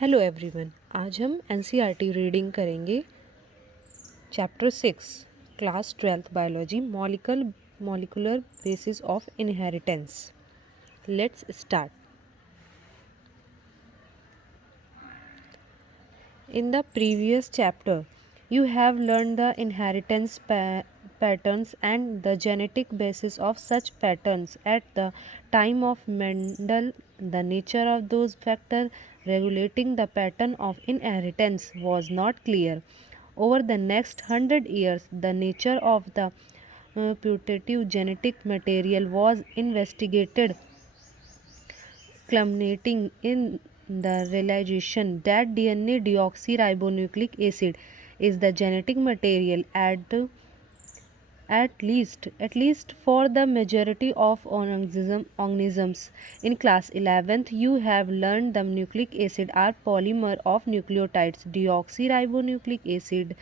Hello everyone. आज हम NCERT reading करेंगे chapter 6 class 12th biology molecular basis of inheritance. Let's start. In the previous chapter, you have learned the inheritance patterns and the genetic basis of such patterns. At the time of Mendel, the nature of those factors regulating the pattern of inheritance was not clear. Over the next 100 years, the nature of the putative genetic material was investigated, culminating in the realization that DNA deoxyribonucleic acid is the genetic material at least for the majority of organisms. In class 11th, you have learned the nucleic acid are polymer of nucleotides. Deoxyribonucleic acid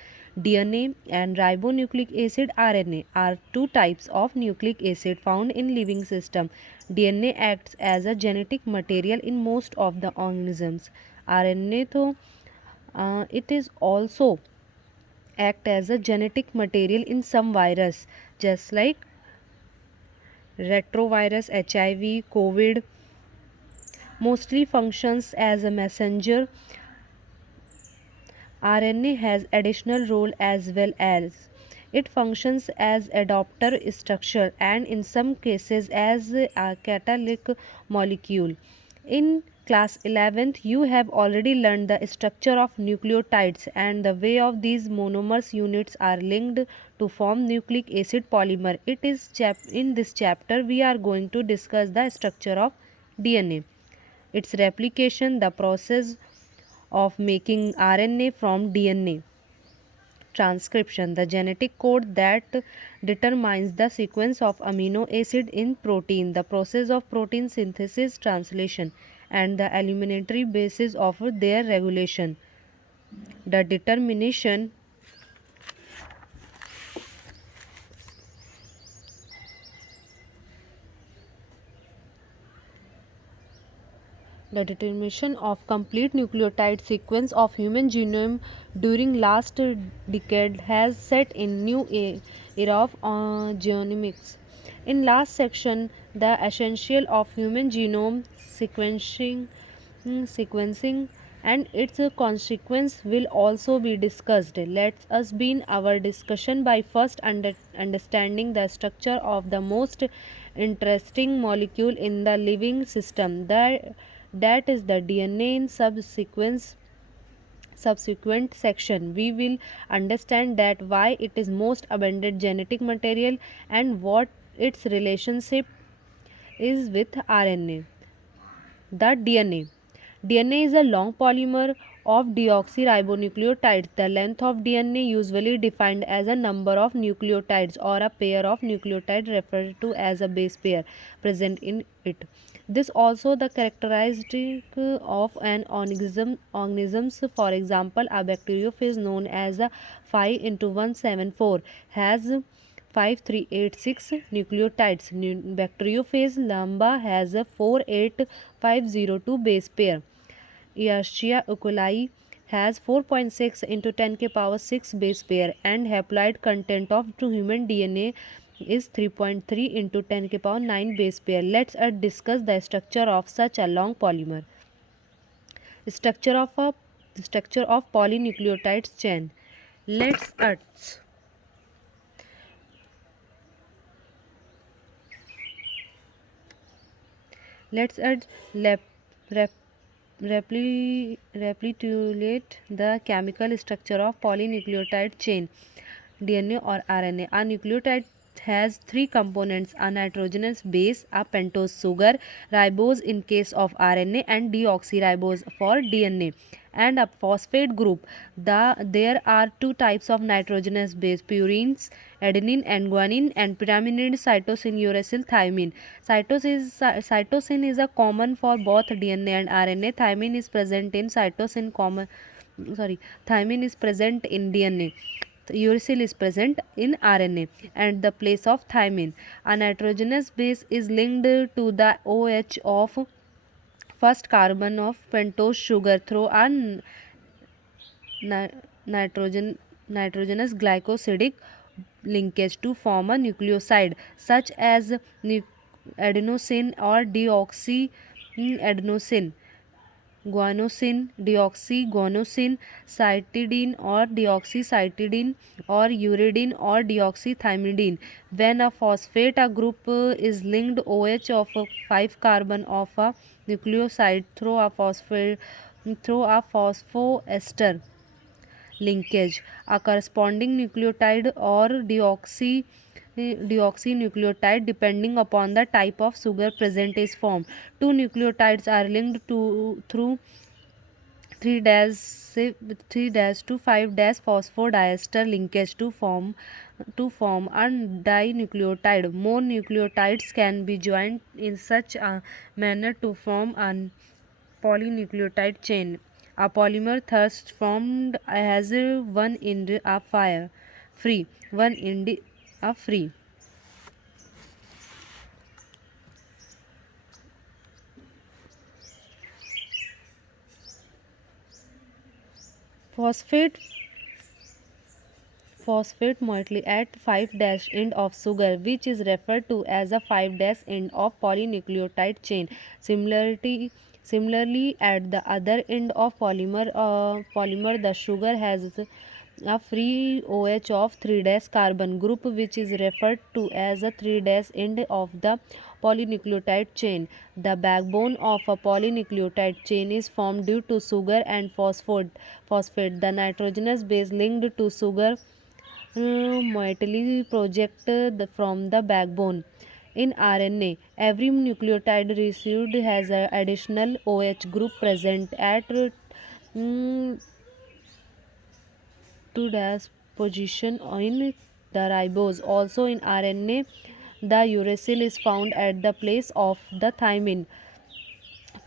DNA and ribonucleic acid RNA are two types of nucleic acid found in living system. DNA acts as a genetic material in most of the organisms. RNA though it is also act as a genetic material in some virus, just like retrovirus, HIV, COVID. Mostly functions as a messenger. RNA has additional role as well as it functions as adapter structure and in some cases as a catalytic molecule. In class 11th, you have already learned the structure of nucleotides and the way of these monomers units are linked to form nucleic acid polymer. In this chapter we are going to discuss the structure of DNA, its replication, the process of making RNA from DNA, transcription, the genetic code that determines the sequence of amino acid in protein, the process of protein synthesis, translation, and the elementary basis of their regulation, the determination of complete nucleotide sequence of human genome during last decade has set in new era of genomics. In last section, the essential of human genome sequencing and its consequence will also be discussed. Let us begin our discussion by first understanding the structure of the most interesting molecule in the living system, that is the DNA. In subsequent section we will understand that why it is most abundant genetic material and what its relationship is with RNA. The DNA is a long polymer of deoxyribonucleotides. The length of DNA usually defined as a number of nucleotides or a pair of nucleotides referred to as a base pair present in it. This also the characteristic of an organisms. For example, a bacteriophage known as a 5 into 174 has 5386 nucleotides. Bacteriophage lambda has a 48502 base pair. Escherichia coli has 4.6 into 10 के power 6 base pair and haploid content of human DNA is 3.3 into 10 के power 9 base pair. Let's discuss the structure of such a long polymer. Structure of polynucleotides chain. Let's recapitulate the chemical structure of polynucleotide chain, DNA or RNA. A nucleotide has three components: a nitrogenous base, a pentose sugar, ribose in case of RNA, and deoxyribose for DNA, and a phosphate group. There are two types of nitrogenous base: purines, adenine and guanine, and pyrimidine, cytosine, uracil, thymine. Cytosine is a common for both DNA and RNA. Thymine is present in thymine is present in DNA. Uracil is present in RNA and the place of thymine. A nitrogenous base is linked to the OH of first carbon of pentose sugar through a ni- nitrogen nitrogenous glycosidic linkage to form a nucleoside such as adenosine or deoxyadenosine, guanosine, deoxyguanosine, cytidine or deoxycytidine, or uridine or deoxythymidine. When a phosphate a group is linked OH of 5 carbon of a nucleoside through a phosphoester linkage, a corresponding nucleotide or deoxynucleotide depending upon the type of sugar present is formed. Two nucleotides are linked through 3 dash to 5 dash phosphodiester linkage to form a dinucleotide. More nucleotides can be joined in such a manner to form a polynucleotide chain. A polymer thus formed has one end a free, one end a free. Phosphate phosphate moiety at 5 dash end of sugar, which is referred to as a 5 dash end of polynucleotide chain. Similarly, at the other end of polymer, the sugar has a free OH of 3 dash carbon group, which is referred to as a 3 dash end of the polynucleotide chain. The backbone of a polynucleotide chain is formed due to sugar and phosphate. The nitrogenous base linked to sugar moiety project from the backbone. In RNA, every nucleotide received has an additional OH group present at mm, 2 dash position in the ribose. Also in RNA, the uracil is found at the place of the thymine,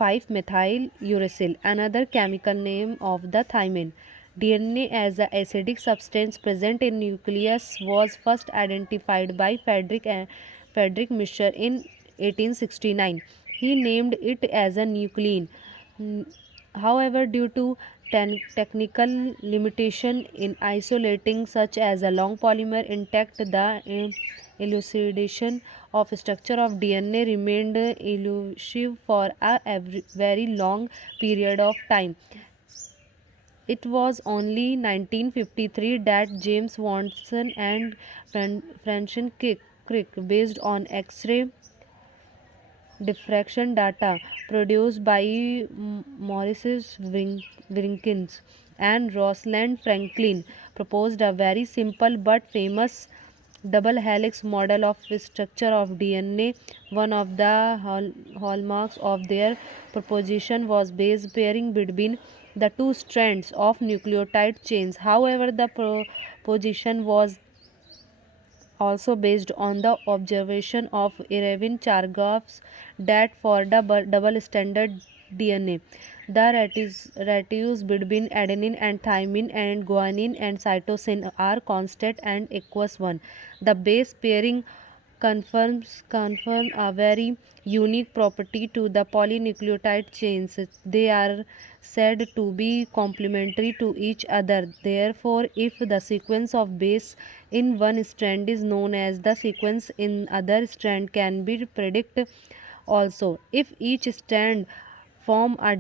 5-methyl uracil, another chemical name of the thymine. DNA as an acidic substance present in nucleus was first identified by Friedrich Mischer in 1869. He named it as a nuclein. However, due to technical limitation in isolating such as a long polymer intact, the elucidation of structure of DNA remained elusive for a very long period of time. It was only 1953 that James Watson and Francis Crick, based on X-ray diffraction data produced by Maurice Wilkins and Rosalind Franklin, proposed a very simple but famous double helix model of structure of DNA. One of the hallmarks of their proposition was base pairing between the two strands of nucleotide chains. However, the proposition was also based on the observation of Erwin Chargaff's that for the double-stranded DNA, the ratios between adenine and thymine and guanine and cytosine are constant and equals 1. The base pairing confirm a very unique property to the polynucleotide chains. They are said to be complementary to each other. Therefore, if the sequence of base in one strand is known as the sequence in other strand can be predicted also. If each strand form a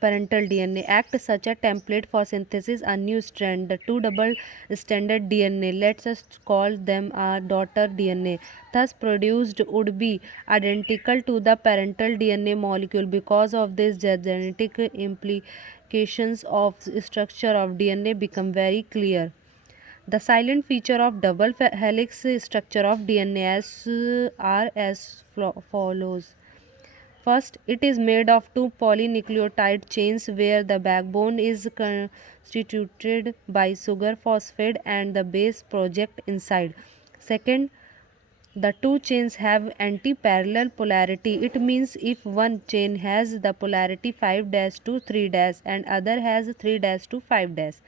parental DNA act such a template for synthesis a new strand. The two double stranded DNA, let's us call them a daughter DNA, thus produced would be identical to the parental DNA molecule. Because of this, the genetic implications of structure of DNA become very clear. The silent feature of double helix structure of DNA are as follows. First, it is made of two polynucleotide chains where the backbone is constituted by sugar phosphate and the base project inside. Second, the two chains have anti-parallel polarity. It means if one chain has the polarity 5 to 3 and other has 3 to 5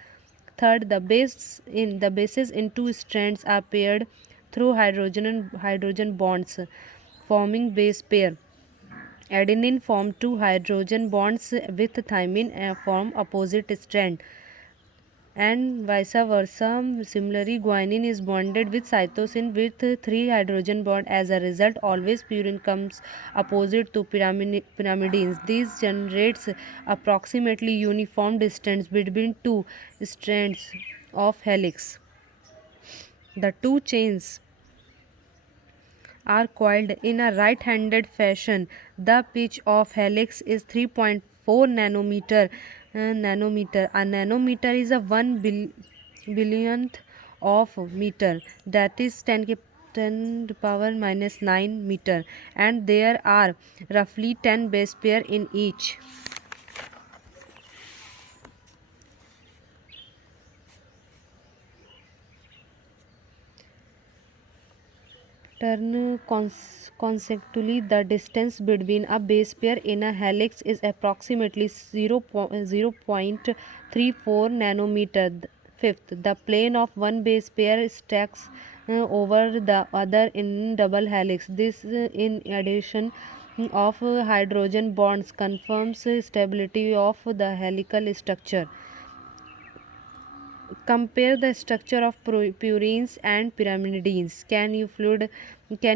Third, the bases in two strands are paired through hydrogen bonds, forming base pair. Adenine form two hydrogen bonds with thymine form opposite strand, and vice versa. Similarly, guanine is bonded with cytosine with three hydrogen bond. As a result, always purine comes opposite to pyrimidines. This generates approximately uniform distance between two strands of helix. The two chains are coiled in a right-handed fashion. The pitch of helix is 3.4 nanometer. A nanometer is a 1 billionth of meter. That is 10 to power minus 9 meter. And there are roughly 10 base pair in each. Turn consecutively, the distance between a base pair in a helix is approximately 0.34 nanometer. Fifth, the plane of one base pair stacks over the other in double helix. This, in addition of hydrogen bonds, confirms stability of the helical structure. Compare the structure of purines and pyrimidines. Can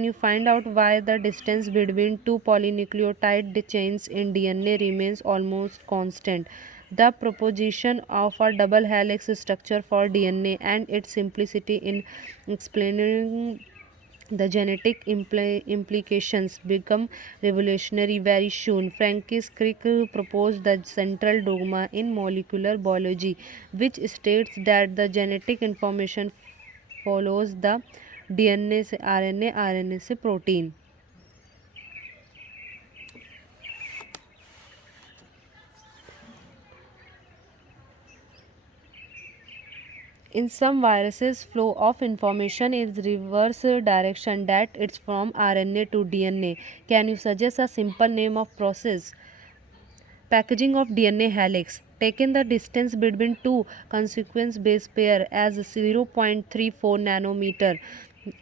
you find out why the distance between two polynucleotide chains in DNA remains almost constant? The proposition of a double helix structure for DNA and its simplicity in explaining the genetic implications become revolutionary very soon. Francis Crick proposed the central dogma in molecular biology, which states that the genetic information follows the DNA से RNA से protein. In some viruses, flow of information is reverse direction, that it's from RNA to DNA. Can you suggest a simple name of process? Packaging of DNA helix. Taken the distance between two consequence base pair as 0.34 nanometer.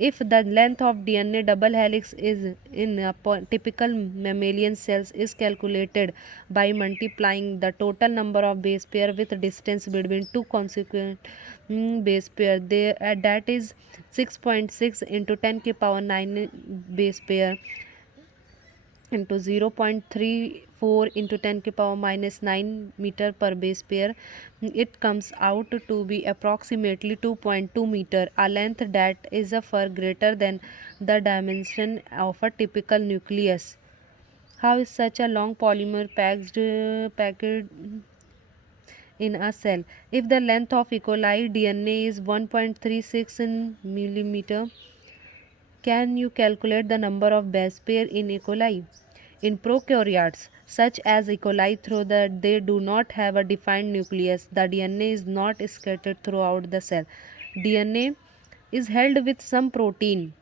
If the length of DNA double helix is in a typical mammalian cells is calculated by multiplying the total number of base pair with distance between two consequent base pair, there that is 6.6 into 10 ki power 9 base pair into 0.34 into 10 to power minus 9 meter per base pair, it comes out to be approximately 2.2 meter, a length that is a far greater than the dimension of a typical nucleus. How is such a long polymer packed in a cell? If the length of E. coli DNA is 1.36 in millimeter, can you calculate the number of base pair in E. coli? In prokaryotes, such as E. coli, though that they do not have a defined nucleus, the DNA is not scattered throughout the cell. DNA is held with some protein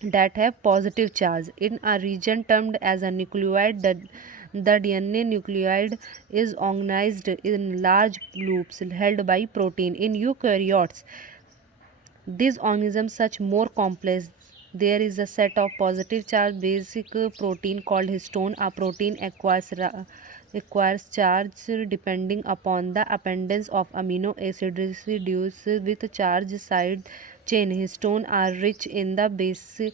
that have positive charge in a region termed as a nucleoid. The DNA nucleoid is organized in large loops held by protein. In eukaryotes, these organisms such more complex. There is a set of positive charge basic protein called histone. A protein acquires charge depending upon the abundance of amino acid residues with charge side chain. Histone are rich in the basic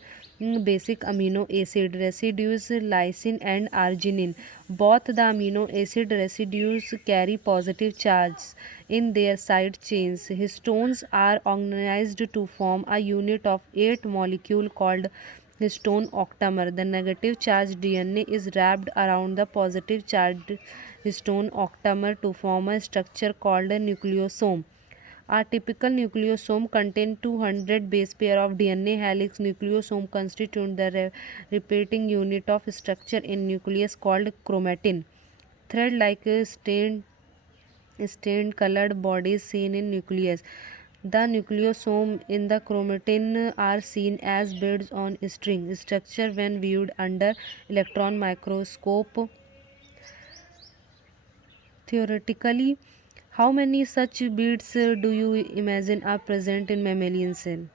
amino acid residues lysine and arginine. Both the amino acid residues carry positive charges in their side chains. Histones are organized to form a unit of 8 molecule called histone octamer. The negative charged DNA is wrapped around the positive charged histone octamer to form a structure called a nucleosome. A typical nucleosome contains 200 base pair of DNA. Helix nucleosome constitute the repeating unit of structure in nucleus called chromatin. Thread-like stained colored bodies seen in nucleus. The nucleosome in the chromatin are seen as beads on string structure when viewed under electron microscope. Theoretically, how many such beads do you imagine are present in mammalian cell?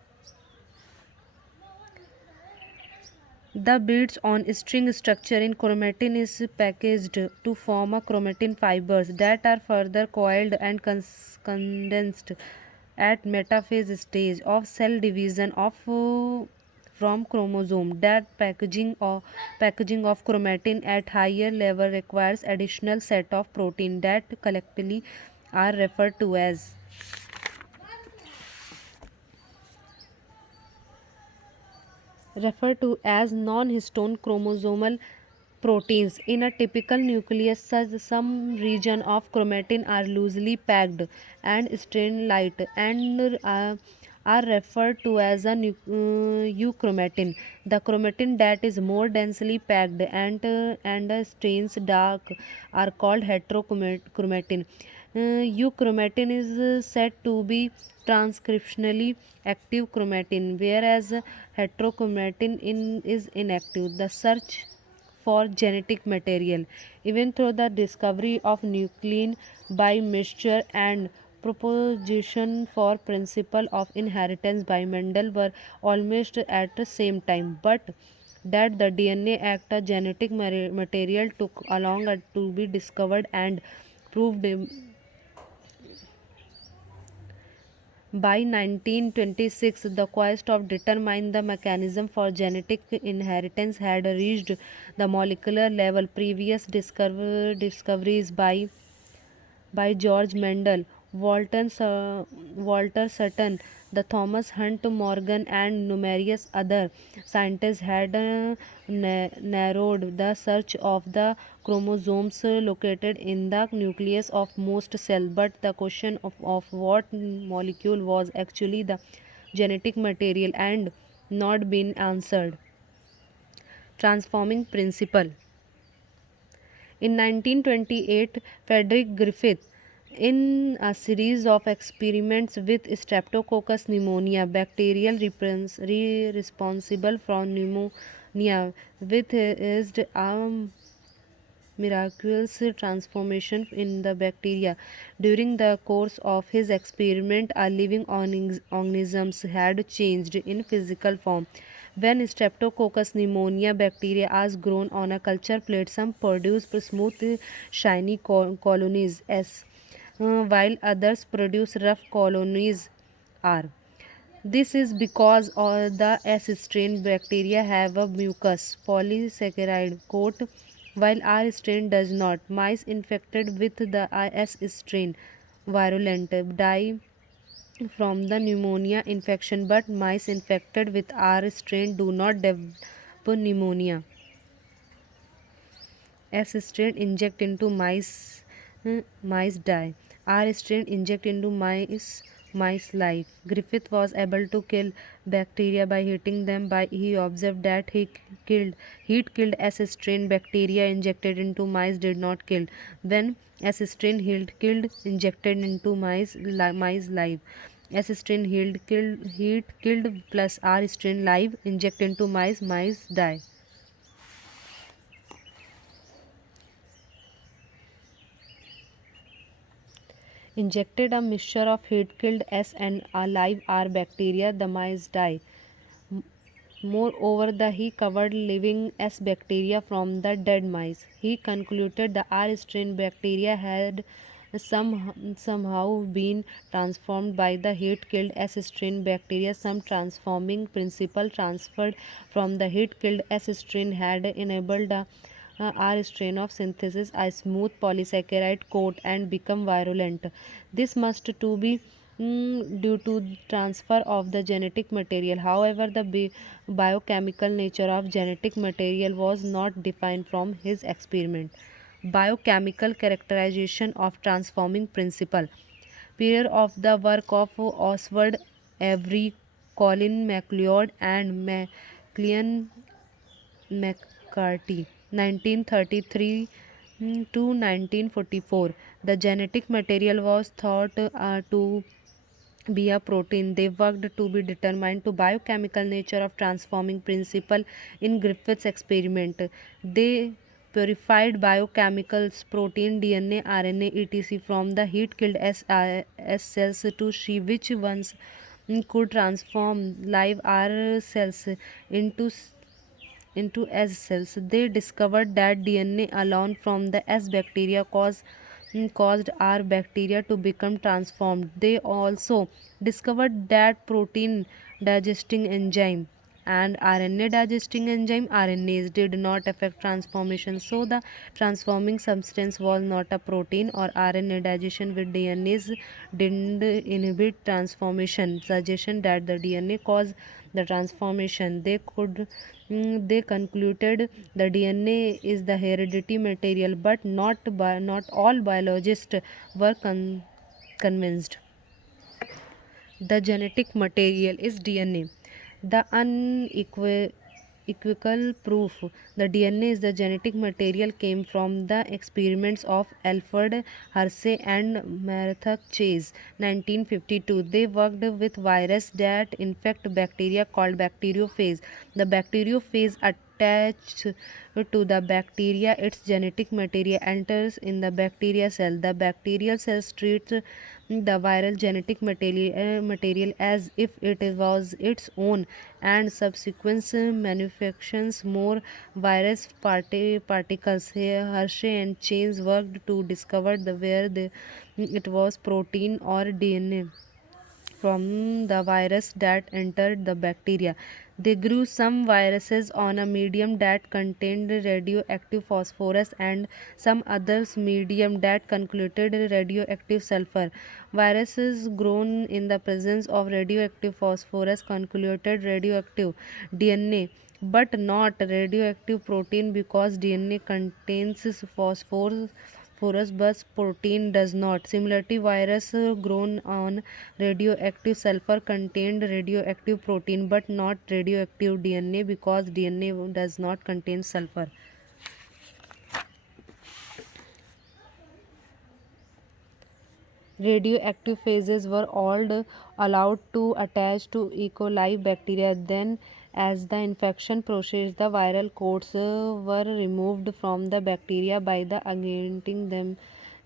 The beads on string structure in chromatin is packaged to form a chromatin fibers that are further coiled and condensed at metaphase stage of cell division of from chromosome. That packaging of chromatin at higher level requires additional set of protein that collectively are referred to as non-histone chromosomal proteins. In a typical nucleus, some region of chromatin are loosely packed and strain light and are referred to as a euchromatin. The chromatin that is more densely packed and strains dark are called heterochromatin. Euchromatin is said to be transcriptionally active chromatin, whereas is inactive. The search for genetic material. Even through the discovery of nuclein by Mixture and proposition for principle of inheritance by Mendel were almost at the same time, but that the DNA act a genetic material took along to be discovered and proved by 1926. The quest of determine the mechanism for genetic inheritance had reached the molecular level. Previous discoveries by George Mendel, Walter Sutton, the Thomas Hunt Morgan, and numerous other scientists had narrowed the search of the chromosomes located in the nucleus of most cells. But the question of what molecule was actually the genetic material and not been answered. Transforming principle. In 1928, Frederick Griffith, in a series of experiments with Streptococcus pneumonia, bacterial responsible for pneumonia, witnessed a miraculous transformation in the bacteria. During the course of his experiment, a living organisms had changed in physical form. When Streptococcus pneumonia bacteria is grown on a culture plate, some produce smooth, shiny colonies, while others produce rough colonies. R. This is because all the S strain bacteria have a mucus polysaccharide coat while R strain does not. Mice infected with the S strain virulent die from the pneumonia infection, but mice infected with R strain do not develop pneumonia. S strain inject into mice die. R strain inject into mice life. Griffith was able to kill bacteria by hitting them. By he observed that heat killed S strain bacteria injected into mice did not kill. When S strain killed injected into mice live. S strain heat killed plus R strain live inject into mice die. Injected a mixture of heat-killed S and a live R bacteria, the mice die. Moreover, he covered living S bacteria from the dead mice. He concluded the R strain bacteria had somehow been transformed by the heat-killed S strain bacteria. Some transforming principle transferred from the heat-killed S strain had enabled the R strain of synthesis a smooth polysaccharide coat and become virulent. This must to be due to transfer of the genetic material. However, the biochemical nature of genetic material was not defined from his experiment. Biochemical characterization of transforming principle. Period of the work of Oswald Avery, Colin MacLeod, and MacLean McCarthy, 1933 to 1944. The genetic material was thought to be a protein. They worked to be determined to biochemical nature of transforming principle in Griffith's experiment. They purified biochemicals, protein, DNA, RNA, etc. from the heat-killed S cells to see which ones could transform live R cells into into S cells. They discovered that DNA alone from the S bacteria caused our bacteria to become transformed. They also discovered that protein digesting enzyme and RNA digesting enzyme RNAs did not affect transformation. So the transforming substance was not a protein or RNA digestion with DNAs didn't inhibit transformation. Suggestion that the DNA caused the transformation. They concluded the DNA is the heredity material, but not all biologists were convinced. The genetic material is DNA. The unequivocal proof the DNA is the genetic material came from the experiments of Alfred Hershey and Martha Chase, 1952. They worked with virus that infect bacteria called bacteriophage. The bacteriophage attached to the bacteria, its genetic material enters in the bacteria cell. The bacterial cells treat the viral genetic material as if it was its own, and subsequent manufactures more virus particles. Here Hershey and Chase worked to discover it was protein or DNA from the virus that entered the bacteria. They grew some viruses on a medium that contained radioactive phosphorus and some others medium that contained radioactive sulfur. Viruses grown in the presence of radioactive phosphorus contained radioactive DNA but not radioactive protein because DNA contains phosphorus but protein does not. Similarly, virus grown on radioactive sulfur contained radioactive protein but not radioactive DNA because DNA does not contain sulfur. Radioactive phases were all allowed to attach to E. coli bacteria. Then, as the infection processed, the viral coats were removed from the bacteria by the agitating them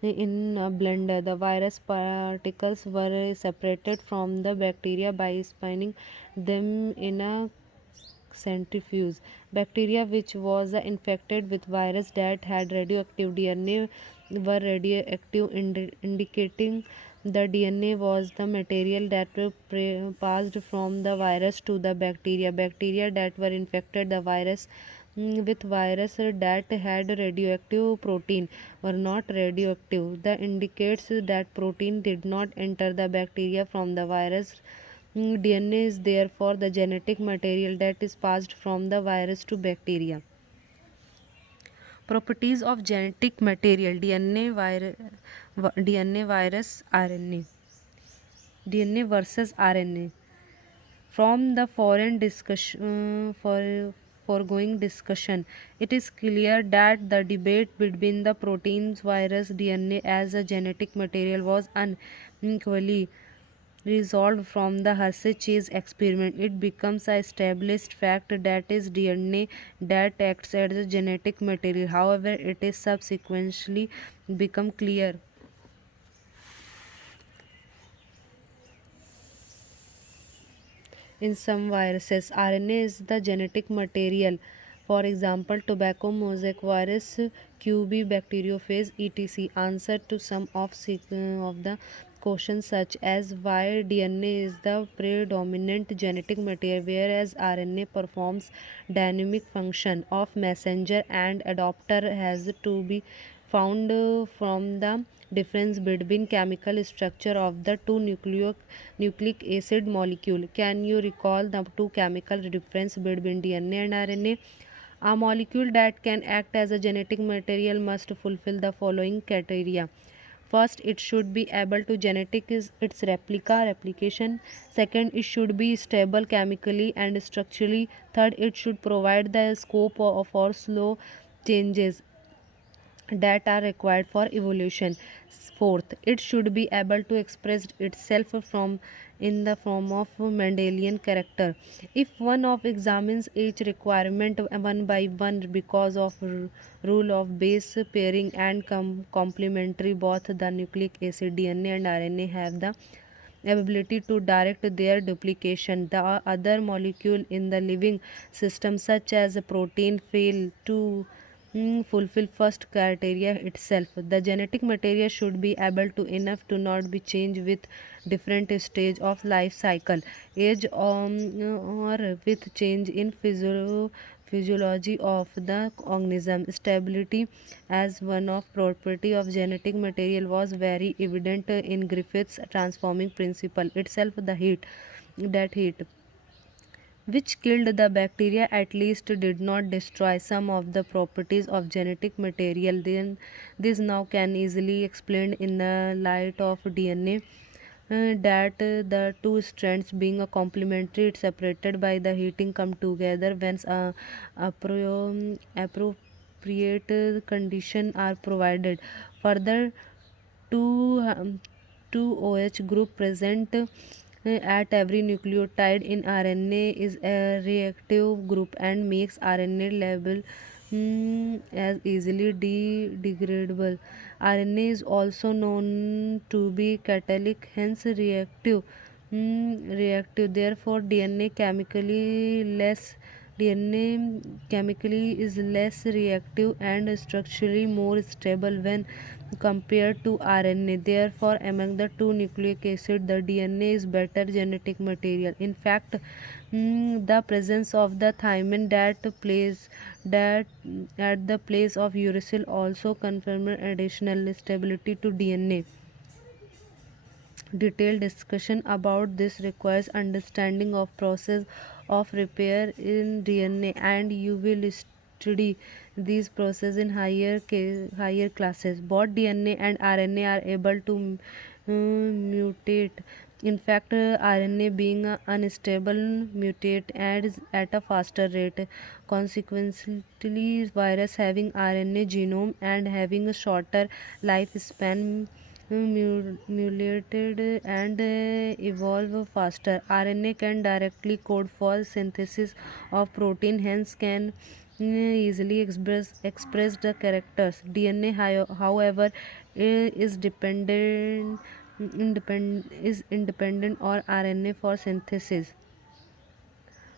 in a blender. The virus particles were separated from the bacteria by spinning them in a centrifuge. Bacteria which was infected with virus that had radioactive DNA were radioactive, indicating the DNA was the material that passed from the virus to the bacteria. Bacteria that were infected the virus with virus that had radioactive protein were not radioactive. That indicates that protein did not enter the bacteria from the virus. DNA is therefore the genetic material that is passed from the virus to bacteria. Properties of genetic material DNA virus RNA. DNA versus RNA. From the foregoing discussion, it is clear that the debate between the proteins, virus, DNA as a genetic material was unequally resolved from the Hershey-Chase experiment. It becomes a established fact that is DNA that acts as a genetic material. However, it is subsequently become clear in some viruses, RNA is the genetic material. For example, tobacco mosaic virus, QB bacteriophage, etc. Answer to some of the questions such as why DNA is the predominant genetic material, whereas RNA performs dynamic function of messenger and adopter has to be found from the difference between chemical structure of the two nucleic acid molecule. Can you recall the two chemical difference between DNA and RNA? A molecule that can act as a genetic material must fulfill the following criteria. First, it should be able to genetic is its replication. Second, it should be stable chemically and structurally. Third, it should provide the scope for slow changes that are required for evolution. Fourth, it should be able to express itself from in the form of Mendelian character. If one of examines each requirement one by one because of rule of base pairing and complementary, both the nucleic acid DNA and RNA have the ability to direct their duplication. The other molecule in the living system, such as a protein, fail to fulfill first criteria itself. The genetic material should be able to enough to not be changed with different stage of life cycle, age, or with change in physiology of the organism. Stability as one of property of genetic material was very evident in Griffith's transforming principle itself. The heat which killed the bacteria at least did not destroy some of the properties of genetic material. Then this now can easily explained in the light of DNA, that the two strands being a complementary separated by the heating come together when appropriate condition are provided. Further, two two OH group present at every nucleotide in RNA is a reactive group and makes RNA label as easily degradable. RNA is also known to be catalytic, hence reactive. Therefore, DNA chemically is less reactive and structurally more stable when compared to RNA. Therefore, among the two nucleic acids, the DNA is better genetic material. In fact, the presence of the thymine that at the place of uracil also confirms additional stability to DNA. Detailed discussion about this requires understanding of process of repair in DNA, and you will study these processes in higher classes. Both DNA and RNA are able to mutate. In fact, RNA being unstable mutate at a faster rate. Consequently, virus having RNA genome and having a shorter lifespan mutated and evolve faster. RNA can directly code for synthesis of protein, hence can easily express the characters. DNA, however, is independent or RNA for synthesis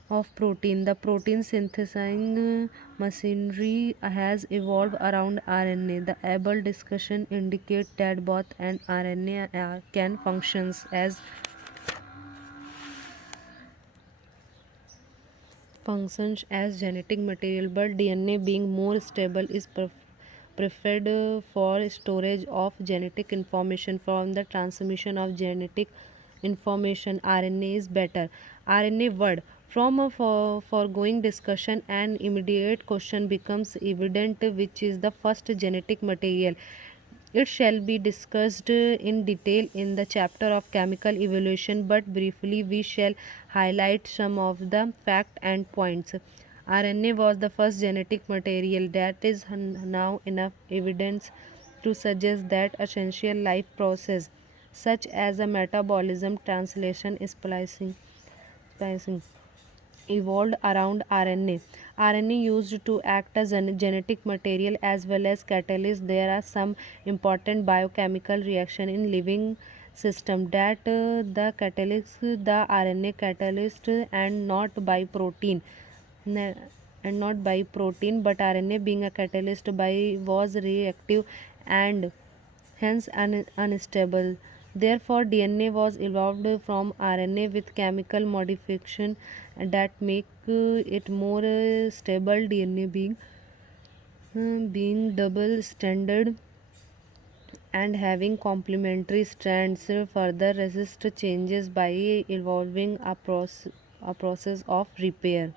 of protein. The protein synthesizing machinery has evolved around RNA. The above discussion indicates that both and RNA can functions as genetic material, but DNA being more stable is preferred for storage of genetic information. From the transmission of genetic information, RNA is better. RNA word. From a foregoing discussion, an immediate question becomes evident, which is the first genetic material. It shall be discussed in detail in the chapter of chemical evolution, but briefly we shall highlight some of the facts and points. RNA was the first genetic material. That is now enough evidence to suggest that essential life process such as a metabolism, translation, splicing evolved around RNA. RNA used to act as a genetic material as well as catalyst. There are some important biochemical reaction in living system that the catalyst, the RNA catalyst, and not by protein. And not by protein, but RNA being a catalyst by was reactive and hence unstable. Therefore, DNA was evolved from RNA with chemical modification that make it more stable. DNA being double stranded and having complementary strands further resist changes by evolving a process of repair.